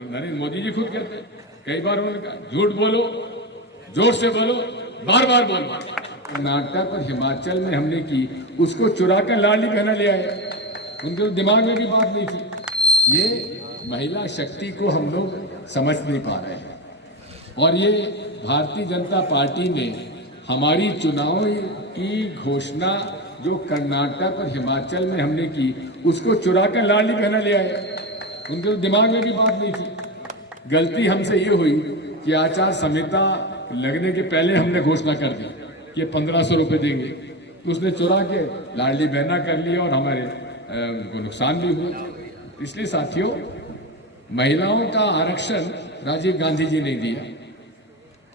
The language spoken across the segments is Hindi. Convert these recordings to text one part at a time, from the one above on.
नरेंद्र मोदी जी खुद कहते हैं, कई बार उन्होंने कहा झूठ बोलो, जोर से बोलो, बार बार बोलो। कर्नाटक और हिमाचल में हमने की, उसको चुरा कर लाडली बहना ले आए। उनके तो दिमाग में भी बात नहीं थी। ये महिला शक्ति को हम लोग समझ नहीं पा रहे हैं। और ये भारतीय जनता पार्टी ने हमारी चुनाव की घोषणा जो कर्नाटक और हिमाचल में हमने की, उसको चुरा कर लाडली बहना ले आए। उनके तो दिमाग में भी बात नहीं थी। गलती हमसे ये हुई कि आचार संहिता लगने के पहले हमने घोषणा कर दी कि 1500 रुपये देंगे, तो उसने चुरा के लाडली बहना कर लिया और हमारे को नुकसान भी हुआ। इसलिए साथियों, महिलाओं का आरक्षण राजीव गांधी जी ने दिया,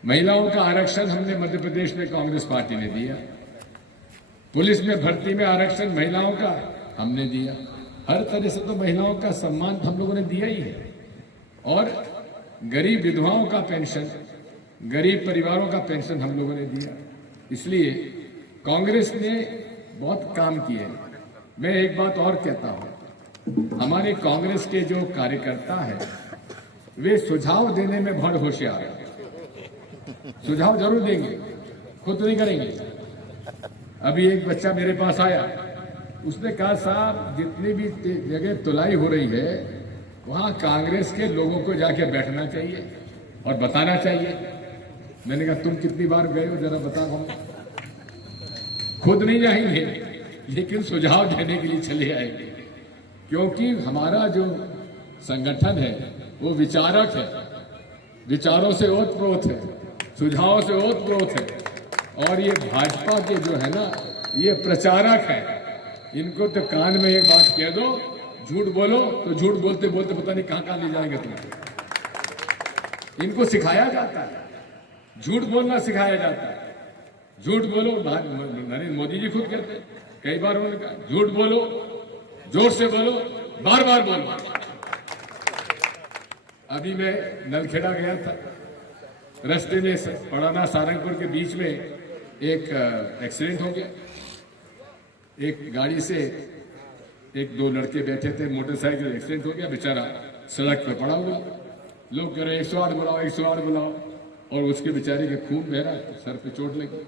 महिलाओं का आरक्षण हमने मध्य प्रदेश में कांग्रेस पार्टी ने दिया, पुलिस में भर्ती में आरक्षण महिलाओं का हमने दिया। हर तरह से तो महिलाओं का सम्मान हम लोगों ने दिया ही है। और गरीब विधवाओं का पेंशन, गरीब परिवारों का पेंशन हम लोगों ने दिया। इसलिए कांग्रेस ने बहुत काम किए। मैं एक बात और कहता हूं, हमारे कांग्रेस के जो कार्यकर्ता हैं वे सुझाव देने में बहुत होशियार हैं। सुझाव जरूर देंगे, खुद नहीं करेंगे। अभी एक बच्चा मेरे पास आया, उसने कहा साहब जितनी भी जगह तुलाई हो रही है वहां कांग्रेस के लोगों को जाके बैठना चाहिए और बताना चाहिए। मैंने कहा तुम कितनी बार गए हो जरा बता दो। खुद नहीं जाएंगे लेकिन सुझाव देने के लिए चले आएंगे, क्योंकि हमारा जो संगठन है वो विचारक है, विचारों से ओतप्रोत है, सुझावों से ओतप्रोत है। और ये भाजपा के जो है ना, ये प्रचारक है। इनको तो कान में एक बात कह दो, झूठ बोलो, तो झूठ बोलते बोलते पता नहीं कहां ले जाएंगे तुम्हें। इनको सिखाया जाता है, झूठ बोलना सिखाया जाता है। झूठ बोलो, नरेंद्र मोदी जी खुद कहते हैं, कई बार उन्होंने कहा झूठ बोलो, जोर से बोलो, बार बार बोलो। अभी मैं नलखेड़ा गया था, रास्ते में पड़ाना सारंगपुर के बीच में एक एक्सीडेंट हो गया। एक गाड़ी से एक दो लड़के बैठे थे, मोटरसाइकिल एक्सीडेंट हो गया, बेचारा सड़क पे पड़ा हुआ। लोग कह रहे 108 बुलाओ, 108 बुलाओ, और उसके बेचारे के खून बह रहा, सर पे चोट लगी।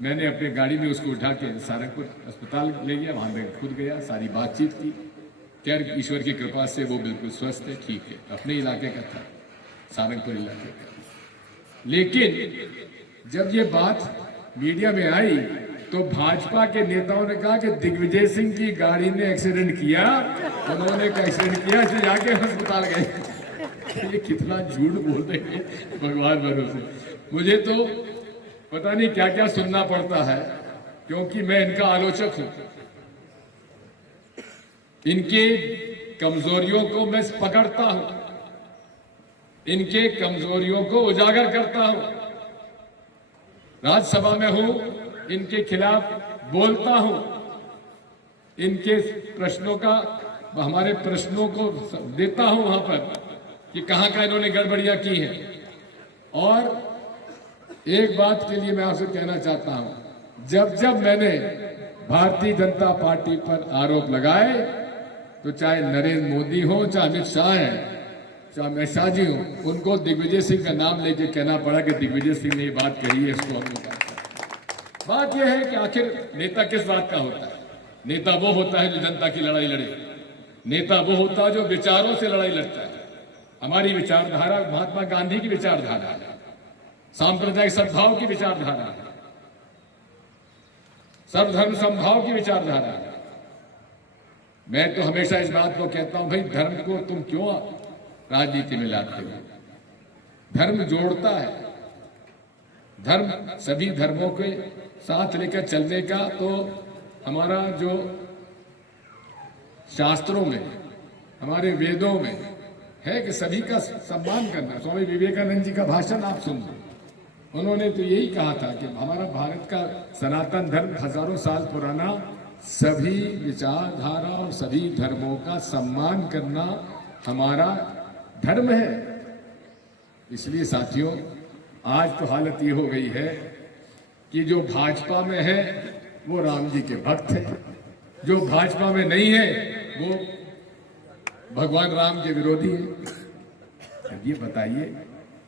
मैंने अपने गाड़ी में उसको उठा के सारंगपुर अस्पताल ले गया, वहां मैं खुद गया, सारी बातचीत की। खैर ईश्वर की कृपा से वो बिल्कुल स्वस्थ है, ठीक है, अपने इलाके का था, सारंगपुर इलाके का। लेकिन जब ये बात मीडिया में आई तो भाजपा के नेताओं ने कहा कि दिग्विजय सिंह की गाड़ी ने एक्सीडेंट किया, उन्होंने एक्सीडेंट किया, इसलिए जाके अस्पताल गए। ये कितना झूठ बोल रहे हैं भगवान भरोसे। मुझे तो पता नहीं क्या क्या सुनना पड़ता है, क्योंकि मैं इनका आलोचक हूं। इनके कमजोरियों को मैं पकड़ता हूं, इनके कमजोरियों को उजागर करता हूं। राज्यसभा में हूं, इनके खिलाफ बोलता हूं, इनके प्रश्नों का, हमारे प्रश्नों को देता हूं वहां पर कि कहां का इन्होंने गड़बड़ियां की हैं। और एक बात के लिए मैं आपसे कहना चाहता हूं, जब जब मैंने भारतीय जनता पार्टी पर आरोप लगाए, तो चाहे नरेंद्र मोदी हो, चाहे अमित शाह है, चाहे अमित शाह जी हो, उनको दिग्विजय सिंह का नाम लेके कहना पड़ा कि दिग्विजय सिंह ने ये बात कही है, इसको हमने कहा। बात यह है कि आखिर नेता किस बात का होता है? नेता वो होता है जो जनता की लड़ाई लड़े। नेता वो होता है जो विचारों से लड़ाई लड़ता है। हमारी विचारधारा महात्मा गांधी की विचारधारा है, सांप्रदायिक सद्भाव की विचारधारा है, सर्वधर्म समभाव की विचारधारा है। मैं तो हमेशा इस बात को कहता हूं, भाई धर्म को तुम क्यों राजनीति में लाते हो? धर्म जोड़ता है। धर्म सभी धर्मों के साथ लेकर चलने का तो हमारा जो शास्त्रों में, हमारे वेदों में है कि सभी का सम्मान करना। स्वामी विवेकानंद जी का भाषण आप सुन लो, उन्होंने तो यही कहा था कि हमारा भारत का सनातन धर्म हजारों साल पुराना, सभी विचारधारा और सभी धर्मों का सम्मान करना हमारा धर्म है। इसलिए साथियों, आज तो हालत ये हो गई है कि जो भाजपा में है वो राम जी के भक्त है, जो भाजपा में नहीं है वो भगवान राम के विरोधी है। अब ये बताइए,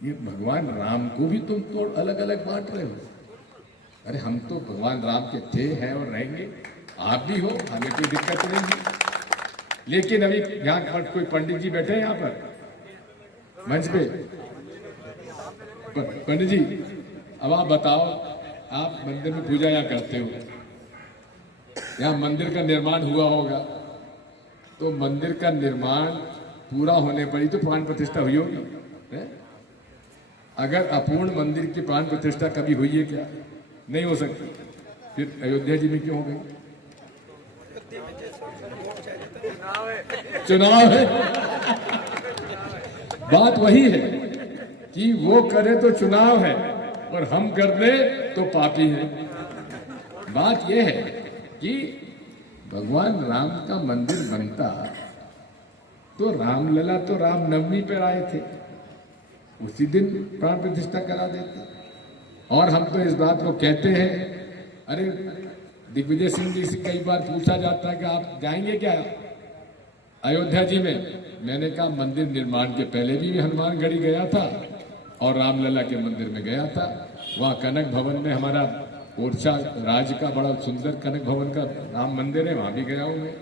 ये भगवान राम को भी तुम तो अलग अलग बांट रहे हो। अरे हम तो भगवान राम के थे, हैं और रहेंगे, आप भी हो, हमें कोई दिक्कत नहीं है। लेकिन अभी यहाँ पर कोई पंडित जी बैठे हैं यहाँ पर मंच पे, पंडित जी अब आप बताओ, आप मंदिर में पूजा यहाँ करते हो, यहाँ मंदिर का निर्माण हुआ होगा, तो मंदिर का निर्माण पूरा होने पर ही तो प्राण प्रतिष्ठा हुई होगी है? अगर अपूर्ण मंदिर की प्राण प्रतिष्ठा कभी हुई है क्या? नहीं हो सकती। फिर अयोध्या जी में क्यों हो गई? चुनाव है। बात वही है कि वो करे तो चुनाव है और हम कर दे तो पापी है। बात यह है कि भगवान राम का मंदिर बनता तो रामलला तो रामनवमी पर आए थे, उसी दिन प्राण प्रतिष्ठा करा देते। और हम तो इस बात को कहते हैं, अरे दिग्विजय सिंह जी से कई बार पूछा जाता है कि आप जाएंगे क्या अयोध्या जी में? मैंने कहा मंदिर निर्माण के पहले भी हनुमानगढ़ी गया था और रामलला के मंदिर में गया था। वहाँ कनक भवन में हमारा ओरछा राज्य का बड़ा सुंदर कनक भवन का राम मंदिर है, वहां भी गया हूं मैं।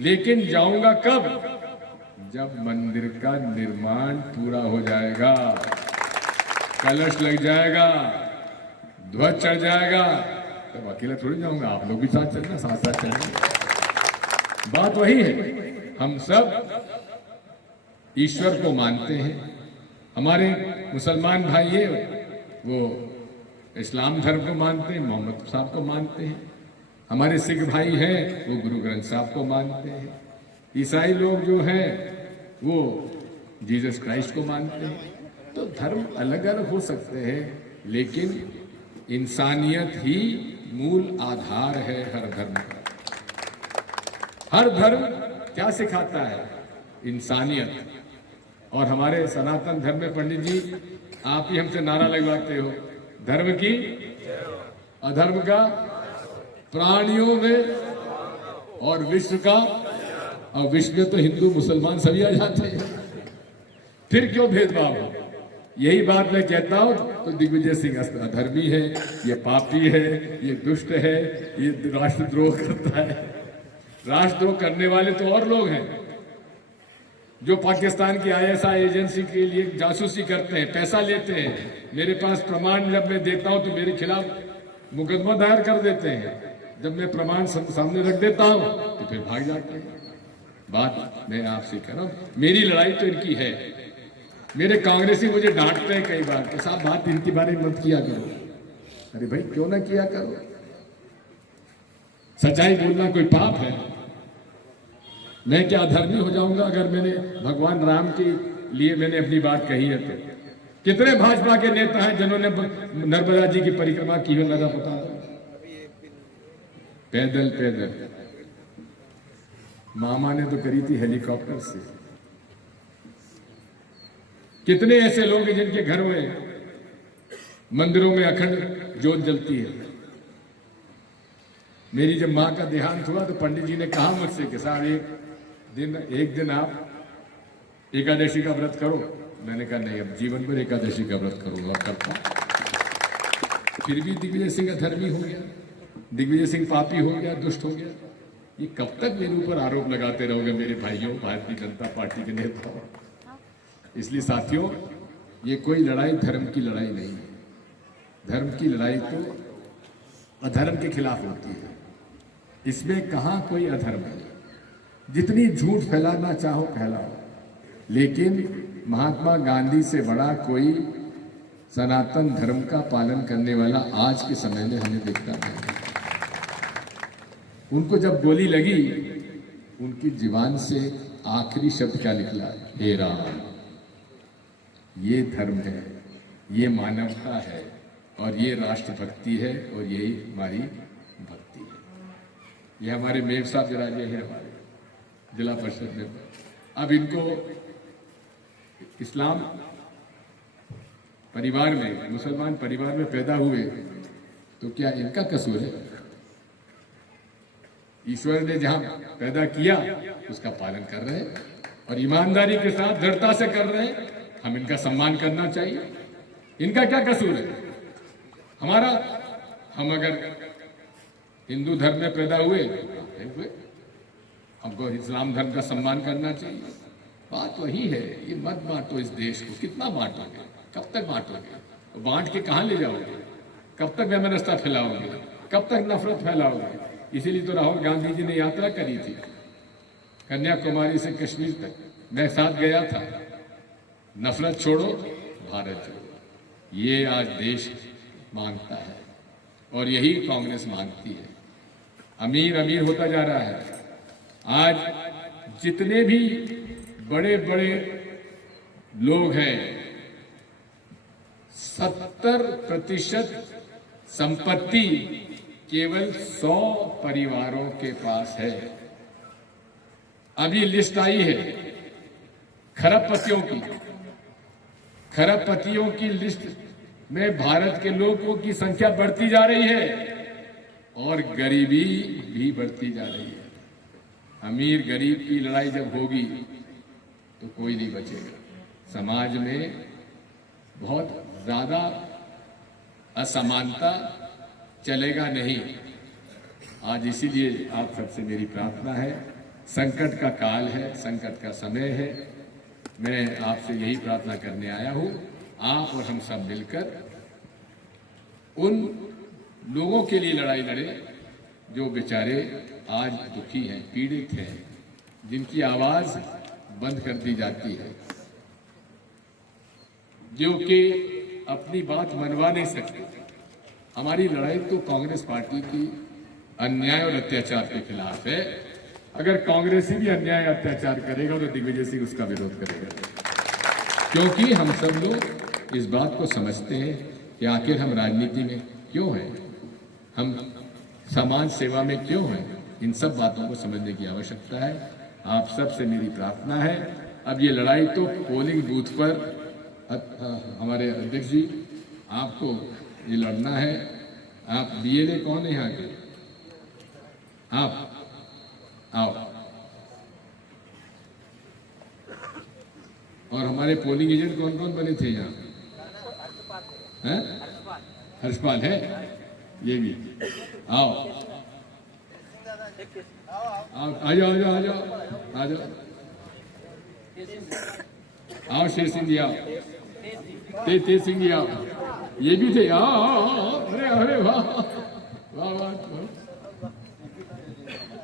लेकिन जाऊंगा कब? जब मंदिर का निर्माण पूरा हो जाएगा, कलश लग जाएगा, ध्वज चढ़ जाएगा, तब अकेला थोड़ी जाऊंगा, आप लोग भी साथ चलना, साथ साथ चलना। बात वही है, हम सब ईश्वर को मानते हैं। हमारे मुसलमान भाई है वो इस्लाम धर्म को मानते हैं, मोहम्मद साहब को मानते हैं। हमारे सिख भाई हैं वो गुरु ग्रंथ साहब को मानते हैं। ईसाई लोग जो हैं वो जीसस क्राइस्ट को मानते हैं। तो धर्म अलग अलग हो सकते हैं, लेकिन इंसानियत ही मूल आधार है हर धर्म का। हर धर्म क्या सिखाता है? इंसानियत। और हमारे सनातन धर्म में पंडित जी आप ही हमसे नारा लगवाते हो, धर्म की अधर्म का, प्राणियों में और विश्व का। और विश्व में तो हिंदू मुसलमान सभी आ जाते हैं, फिर क्यों भेदभाव हो? यही बात मैं कहता हूं। तो दिग्विजय सिंह अधर्मी है, ये पापी है, ये दुष्ट है, ये राष्ट्रद्रोह करता है। राष्ट्रद्रोह करने वाले तो और लोग हैं जो पाकिस्तान की ISI एजेंसी के लिए जासूसी करते हैं, पैसा लेते हैं। मेरे पास प्रमाण जब मैं देता हूं तो मेरे खिलाफ मुकदमा दायर कर देते हैं। जब मैं प्रमाण सामने रख देता हूं तो फिर भाग जाते हैं। बात मैं आपसे कह रहा हूं, मेरी लड़ाई तो इनकी है। मेरे कांग्रेसी मुझे डांटते हैं कई बार कि साहब बात इनके बारे में मत किया करो। अरे भाई क्यों ना किया करो? सच्चाई बोलना कोई पाप है? मैं क्या अधर्मी हो जाऊंगा अगर मैंने भगवान राम के लिए मैंने अपनी बात कही है? तो कितने भाजपा के नेता हैं जिन्होंने नर्मदा जी की परिक्रमा की हो? लगा पता दो, पैदल पैदल। मामा ने तो करी थी हेलीकॉप्टर से। कितने ऐसे लोग हैं जिनके घरों में मंदिरों में अखंड ज्योत जलती है। मेरी जब मां का देहांत हुआ तो पंडित जी ने कहा मुझसे कि साहब एक दिन आप एकादशी का व्रत करो। मैंने कहा नहीं, अब जीवन भर एकादशी का व्रत करूंगा, करता। फिर भी दिग्विजय सिंह अधर्मी हो गया, दिग्विजय सिंह पापी हो गया, दुष्ट हो गया। ये कब तक मेरे ऊपर आरोप लगाते रहोगे मेरे भाइयों, भारतीय जनता पार्टी के नेताओं? इसलिए साथियों, ये कोई लड़ाई धर्म की लड़ाई नहीं है। धर्म की लड़ाई तो अधर्म के खिलाफ होती है। इसमें कहां कोई अधर्म है। जितनी झूठ फैलाना चाहो फैलाओ, लेकिन महात्मा गांधी से बड़ा कोई सनातन धर्म का पालन करने वाला आज के समय में हमें दिखता नहीं। उनको जब गोली लगी, उनकी जुबान से आखिरी शब्द क्या निकला? हे राम। ये धर्म है, ये मानवता है, और ये राष्ट्रभक्ति है, और यही हमारी भक्ति है। ये हमारे मेयर साहब जराजे हैं, हमारे जिला परिषद में। अब इनको इस्लाम परिवार में, मुसलमान परिवार में पैदा हुए, तो क्या इनका कसूर है? ईश्वर ने जहां पैदा किया उसका पालन कर रहे हैं। और ईमानदारी के साथ दृढ़ता से कर रहे हैं, हम इनका सम्मान करना चाहिए। इनका क्या कसूर है? हम अगर हिंदू धर्म में पैदा हुए, हमको इस्लाम धर्म का सम्मान करना चाहिए। बात वही है, ये मत बांटो इस देश को। कितना बांटोगे? कब तक बांटोगे? बांट के कहाँ ले जाओगे? कब तक वैमनस्यता फैलाओगे? कब तक नफरत फैलाओगे? इसीलिए तो राहुल गांधी जी ने यात्रा करी थी कन्याकुमारी से कश्मीर तक। मैं साथ गया था। नफरत छोड़ो, भारत जोड़ो, ये आज देश मांगता है और यही कांग्रेस मांगती है। अमीर अमीर होता जा रहा है। आज जितने भी बड़े बड़े लोग हैं, 70% संपत्ति केवल 100 परिवारों के पास है। अभी लिस्ट आई है खरबपतियों की। खरबपतियों की लिस्ट में भारत के लोगों की संख्या बढ़ती जा रही है और गरीबी भी बढ़ती जा रही है। अमीर गरीब की लड़ाई जब होगी तो कोई नहीं बचेगा। समाज में बहुत ज्यादा असमानता चलेगा नहीं। आज इसीलिए आप सबसे मेरी प्रार्थना है, संकट का काल है, संकट का समय है। मैं आपसे यही प्रार्थना करने आया हूं, आप और हम सब मिलकर उन लोगों के लिए लड़ाई लड़ें जो बेचारे आज दुखी हैं, पीड़ित हैं, जिनकी आवाज बंद कर दी जाती है, जो कि अपनी बात मनवा नहीं सकते। हमारी लड़ाई तो कांग्रेस पार्टी की अन्याय और अत्याचार के खिलाफ है। अगर कांग्रेसी भी अन्याय अत्याचार करेगा तो दिग्विजय सिंह उसका विरोध करेगा, क्योंकि हम सब लोग इस बात को समझते हैं कि आखिर हम राजनीति में क्यों हैं, हम समाज सेवा में क्यों हैं। इन सब बातों को समझने की आवश्यकता है। आप सबसे मेरी प्रार्थना है, अब ये लड़ाई तो पोलिंग बूथ पर हमारे अध्यक्ष जी आपको ये लड़ना है। आप बीएलए कौन है यहाँ के? आप आओ। और हमारे पोलिंग एजेंट कौन कौन बने थे यहाँ? हैं? हर्षपाल है, ये भी आओ। आ जाओ आ जाओ आ जाओ आ जाओ आओ। शेर सिंह जी आओ, तेज सिंह जी आओ, ये भी थे। आओ। अरे अरे वाह वाह वाह।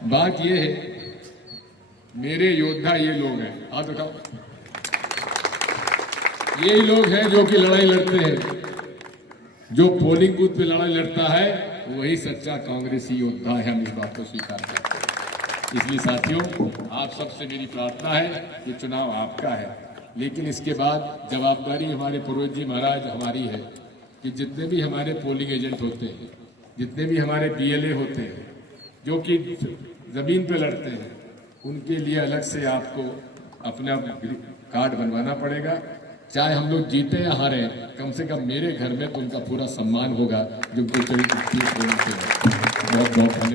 बात ये है, मेरे योद्धा ये लोग हैं। हाथ उठाओ। यही लोग हैं जो कि लड़ाई लड़ते हैं। जो पोलिंग बूथ पे लड़ाई लड़ता है वही सच्चा कांग्रेसी योद्धा है। हम इस बात को स्वीकार करते हैं। इसलिए साथियों, आप सबसे मेरी प्रार्थना है, ये चुनाव आपका है, लेकिन इसके बाद जवाबदारी हमारे पूर्वज जी महाराज हमारी है कि जितने भी हमारे पोलिंग एजेंट होते हैं, जितने भी हमारे बीएलए होते हैं जो कि जमीन पे लड़ते हैं, उनके लिए अलग से आपको अपना कार्ड बनवाना पड़ेगा। चाहे हम लोग जीते या हारे, कम से कम मेरे घर में तो उनका पूरा सम्मान होगा जो बहुत बहुत धन्यवाद।